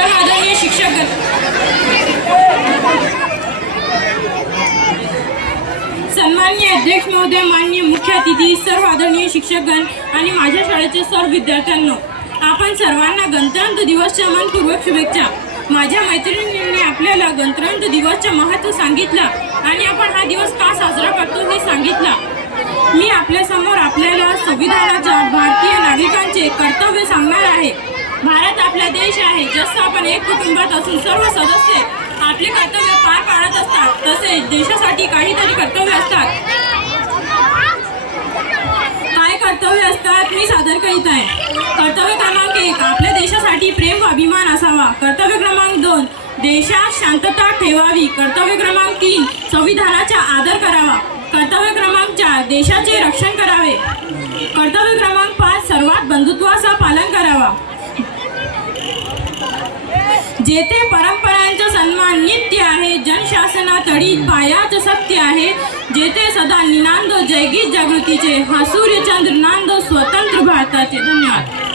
सर्व आदरणीय शिक्षक, सन्माननीय अध्यक्ष महोदय, माननीय मुख्य अतिथी, सर्व आदरणीय शिक्षकगण आणि माझ्या शाळेचे सर्व विद्यार्थ्यांनो, आपण सर्वांना गणतंत्र दिवसच्या मनपूर्वक शुभेच्छा. माझ्या मैत्रिणींनी आपल्याला गणतंत्र दिवसचे महत्त्व सांगितलं आणि आपण हा दिवस का साजरा करतो हे सांगितलं. मी आपल्यासमोर आपल्याला संविधानाच्या भारतीय नागरिकांचे कर्तव्य सांगणार आहे. भारत आपला देश आहे. जसं आपण एक कुटुंबात असून सर्व सदस्य आपले कर्तव्य पार पाडत असतात, तसेच देशासाठी काहीतरी कर्तव्य असतात. काय कर्तव्य असतात मी सादर करीत आहे. कर्तव्य क्रमांक 1, आपल्या देशासाठी प्रेम व अभिमान असावा. कर्तव्य क्रमांक 2, देशात शांतता ठेवावी. कर्तव्य क्रमांक 3, संविधानाचा आदर करावा. कर्तव्य क्रमांक 4, देशाचे रक्षण करावे. कर्तव्य क्रमांक 5, सर्वात बंधुत्वाचा पालन करावा. जेथे परंपरांचा सन्मान नित्य आहे, जनशासनातळी पायाच सत्य आहे. जेथे सदा निनांदो जयगीत जागृतीचे, हा सूर्यचंद्र नांदो स्वतंत्र भारताचे. धन्यवाद.